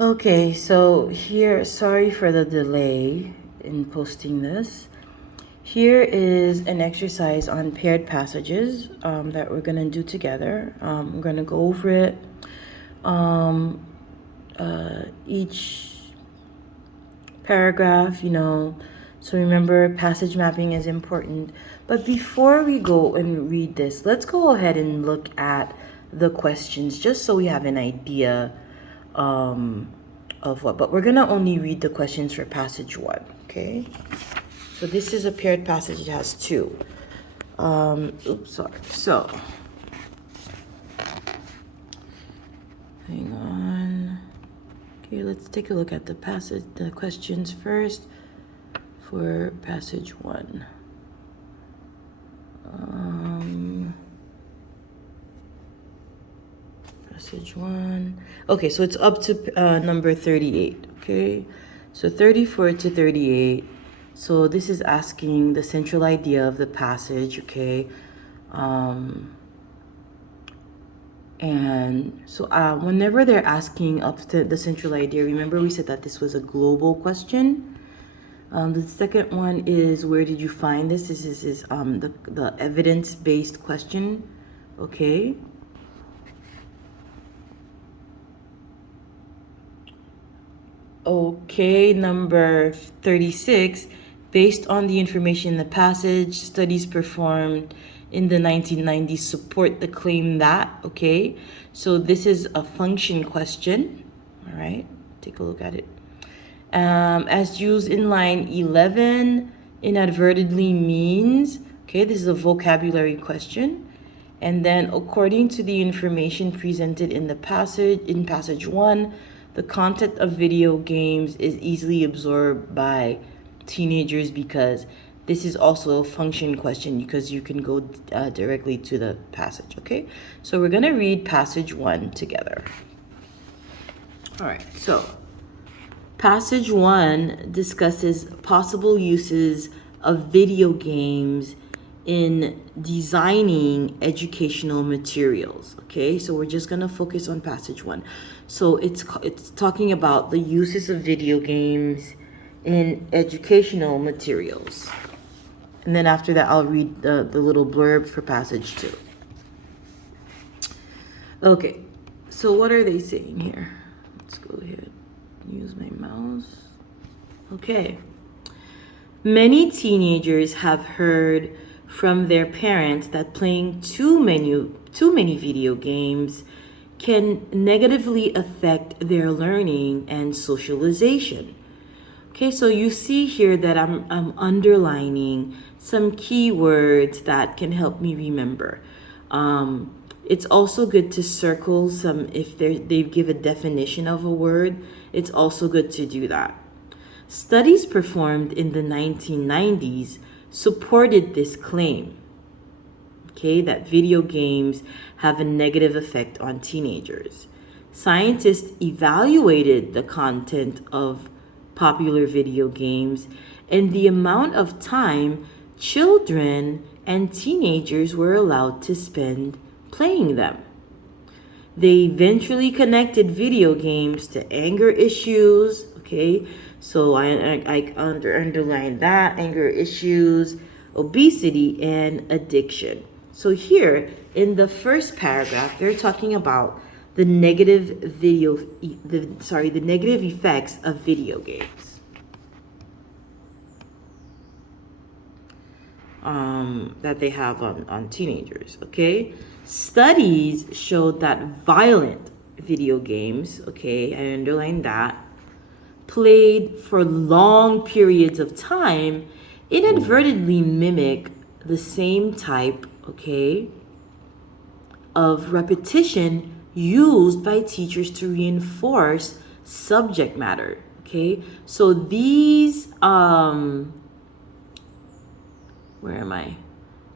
Okay, so here, sorry for the delay in posting this. Here is an exercise on paired passages that we're gonna do together. We're gonna go over it. Each paragraph, so remember passage mapping is important. But before we go and read this, let's go ahead and look at the questions just so we have an idea of what. But we're gonna only read the questions for passage 1, okay? So this is a paired passage, it has 2. So, hang on. Okay, let's take a look at the questions first for passage 1. Passage 1. Okay, so it's up to number 38. Okay, so 34 to 38. So this is asking the central idea of the passage. Okay, and so whenever they're asking up to the central idea, remember we said that this was a global question. The second one is, where did you find this? This is the evidence-based question. Okay. Okay, number 36. Based on the information in the passage, studies performed in the 1990s support the claim that, okay? So this is a function question, all right? Take a look at it. As used in line 11, inadvertently means, okay, this is a vocabulary question. And then according to the information presented in the passage 1, the content of video games is easily absorbed by teenagers, because this is also a function question because you can go directly to the passage, okay? So we're gonna read passage 1 together. All right, so passage 1 discusses possible uses of video games in designing educational materials. Okay, so we're just gonna focus on passage 1. So it's talking about the uses of video games in educational materials. And then after that, I'll read the little blurb for passage 2. Okay, so what are they saying here? Let's go ahead and use my mouse. Okay. Many teenagers have heard from their parents that playing too many video games can negatively affect their learning and socialization. Okay, so you see here that I'm underlining some keywords that can help me remember. It's also good to circle some, if they give a definition of a word, it's also good to do that. Studies performed in the 1990s supported this claim, okay, that video games have a negative effect on teenagers. Scientists evaluated the content of popular video games and the amount of time children and teenagers were allowed to spend playing them. They eventually connected video games to anger issues, okay? So I underline that, anger issues, obesity, and addiction. So here in the first paragraph, they're talking about the negative effects of video games. That they have on teenagers, okay? Studies showed that violent video games, okay, I underline that, played for long periods of time inadvertently mimic the same type, okay, of repetition used by teachers to reinforce subject matter, okay? So these,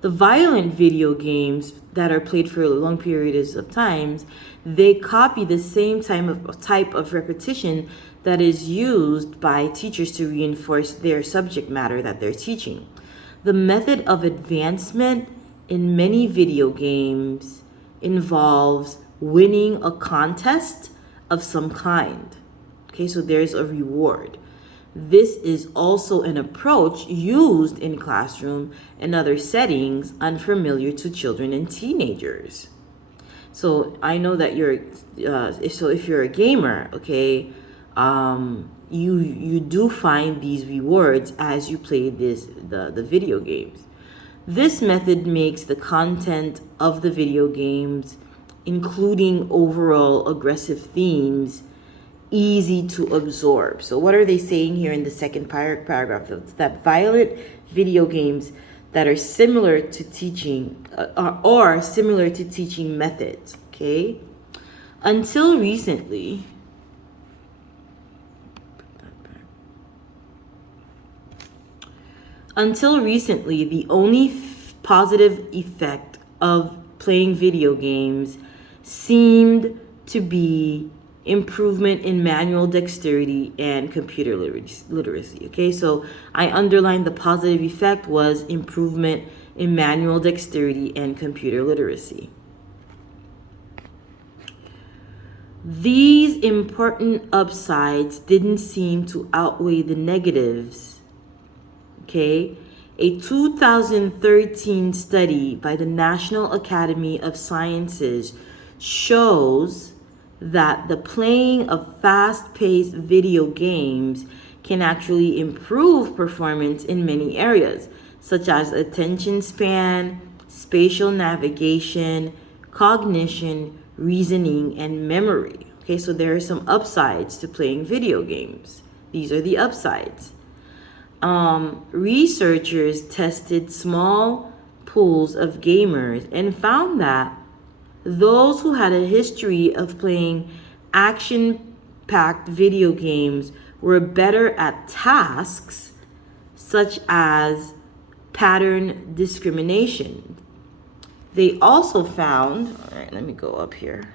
the violent video games that are played for long periods of times, they copy the same type of repetition that is used by teachers to reinforce their subject matter that they're teaching. The method of advancement in many video games involves winning a contest of some kind. Okay, so there's a reward. This is also an approach used in classroom and other settings unfamiliar to children and teenagers. So I know that if you're a gamer, okay, you do find these rewards as you play the video games. This method makes the content of the video games, including overall aggressive themes, easy to absorb. So what are they saying here in the second paragraph? That violent video games that are similar to teaching or similar to teaching methods, okay? Until recently, the only positive effect of playing video games seemed to be improvement in manual dexterity and computer literacy. Okay, so I underlined the positive effect was improvement in manual dexterity and computer literacy. These important upsides didn't seem to outweigh the negatives. Okay, a 2013 study by the National Academy of Sciences shows that the playing of fast-paced video games can actually improve performance in many areas, such as attention span, spatial navigation, cognition, reasoning, and memory. Okay, so there are some upsides to playing video games. These are the upsides. Researchers tested small pools of gamers and found that those who had a history of playing action-packed video games were better at tasks such as pattern discrimination. They also found, all right, let me go up here.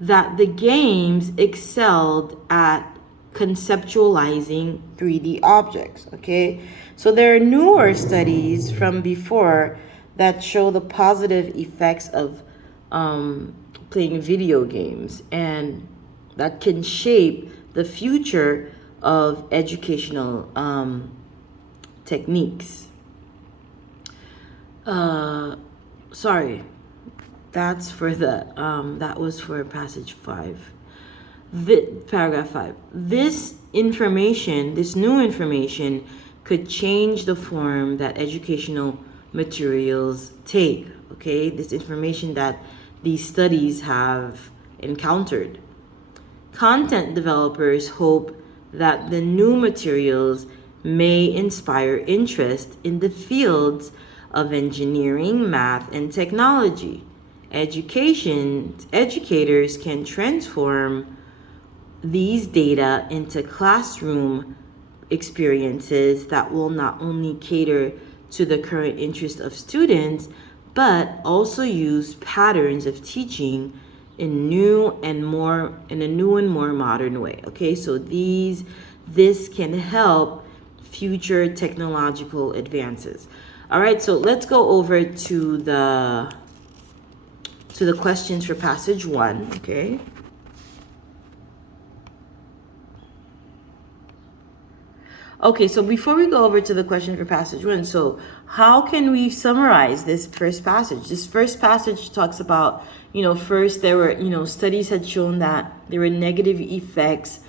That the games excelled at conceptualizing 3D objects, okay? So there are newer studies from before that show the positive effects of playing video games, and that can shape the future of educational techniques. Sorry, that's for that was for passage 5. Paragraph 5. This new information could change the form that educational materials take, okay? This information that these studies have encountered. Content developers hope that the new materials may inspire interest in the fields of engineering, math, and technology. Educators can transform these data into classroom experiences that will not only cater to the current interest of students, but also use patterns of teaching in a new and more modern way. Okay, so this can help future technological advances. All right, so let's go over to the questions for passage 1, okay? Okay, so before we go over to the question for passage 1, so how can we summarize this first passage? This first passage talks about, first there were, studies had shown that there were negative effects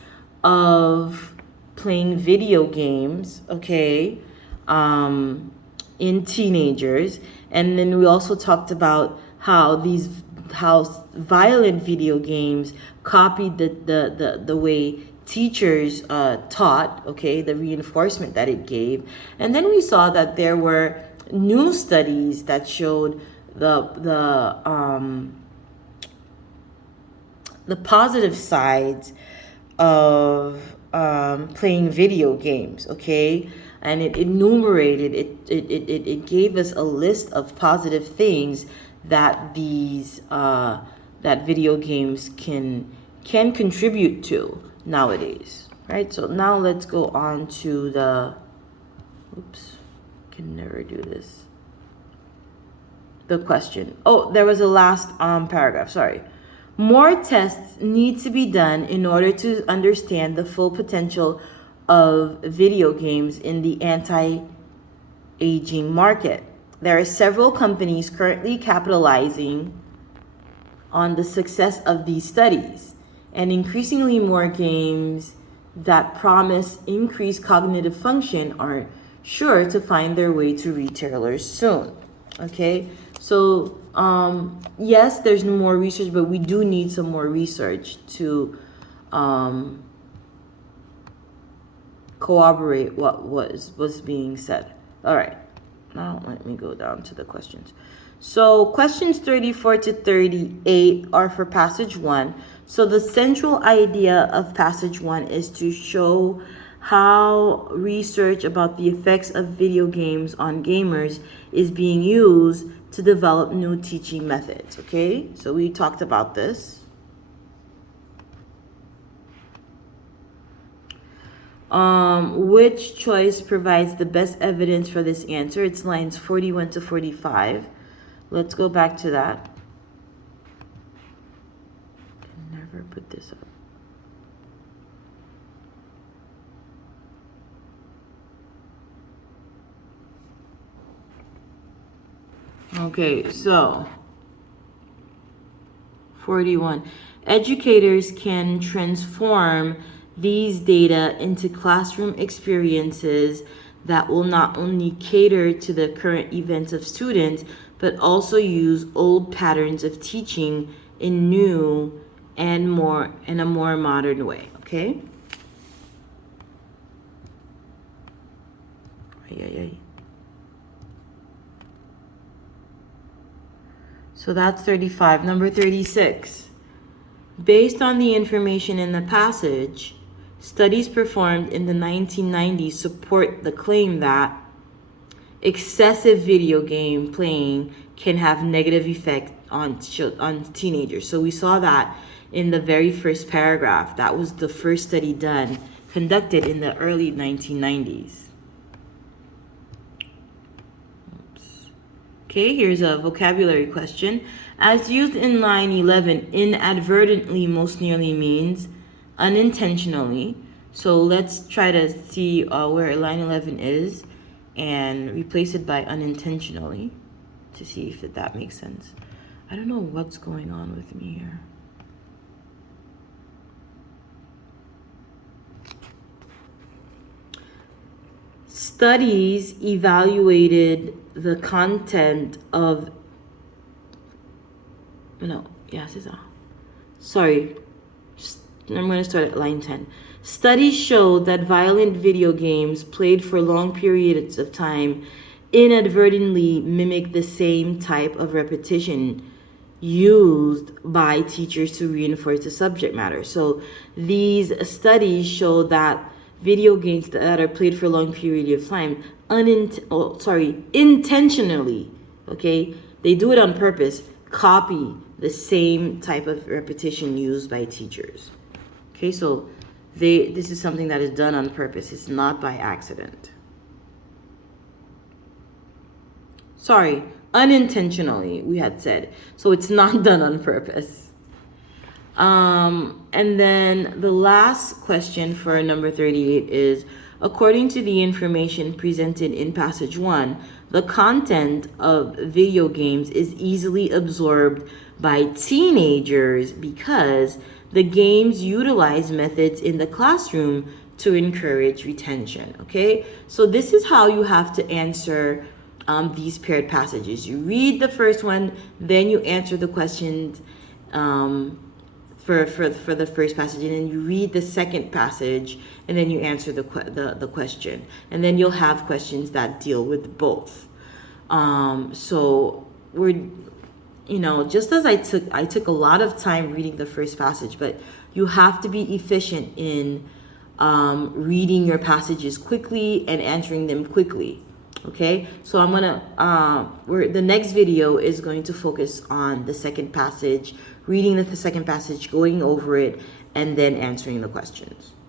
of playing video games, okay, in teenagers. And then we also talked about how violent video games copied the way teachers taught, okay, the reinforcement that it gave. And then we saw that there were new studies that showed the positive sides of playing video games, okay? And it enumerated, it gave us a list of positive things that that video games can contribute to nowadays, right? So now let's go on to can never do this. the question. Oh, there was a last paragraph, sorry. More tests need to be done in order to understand the full potential of video games in the anti-aging market. There are several companies currently capitalizing on the success of these studies, and increasingly more games that promise increased cognitive function are sure to find their way to retailers soon. Okay, so yes, there's more research, but we do need some more research to corroborate what was being said. All right, now let me go down to the questions. So questions 34 to 38 are for passage 1. So the central idea of passage 1 is to show how research about the effects of video games on gamers is being used to develop new teaching methods. Okay, so we talked about this. Which choice provides the best evidence for this answer? It's lines 41 to 45. Let's go back to that. I can never put this up. Okay, so 41. Educators can transform these data into classroom experiences that will not only cater to the current events of students, but also use old patterns of teaching in new and in a more modern way. Okay? So that's 35. Number 36. Based on the information in the passage, studies performed in the 1990s support the claim that excessive video game playing can have negative effect on teenagers. So we saw that in the very first paragraph. That was the first study conducted in the early 1990s. Okay, here's a vocabulary question. As used in line 11, inadvertently most nearly means unintentionally. So let's try to see where line 11 is and replace it by unintentionally to see if that makes sense. I don't know what's going on with me here. Studies evaluated the content of sorry, I'm going to start at line 10. Studies showed that violent video games played for long periods of time inadvertently mimic the same type of repetition used by teachers to reinforce the subject matter. So these studies show that video games that are played for a long period of time intentionally, okay, they do it on purpose, copy the same type of repetition used by teachers. Okay, so this is something that is done on purpose. It's not by accident. Sorry, unintentionally, we had said. So it's not done on purpose. And then the last question for number 38 is, according to the information presented in passage 1, the content of video games is easily absorbed by teenagers because the games utilize methods in the classroom to encourage retention. Okay, so this is how you have to answer these paired passages. You read the first one, then you answer the questions for the first passage, and then you read the second passage, and then you answer the question, and then you'll have questions that deal with both. So we're, just as I took a lot of time reading the first passage, but you have to be efficient in reading your passages quickly and answering them quickly. Okay, so I'm gonna the next video is going to focus on the second passage, reading the second passage, going over it, and then answering the questions.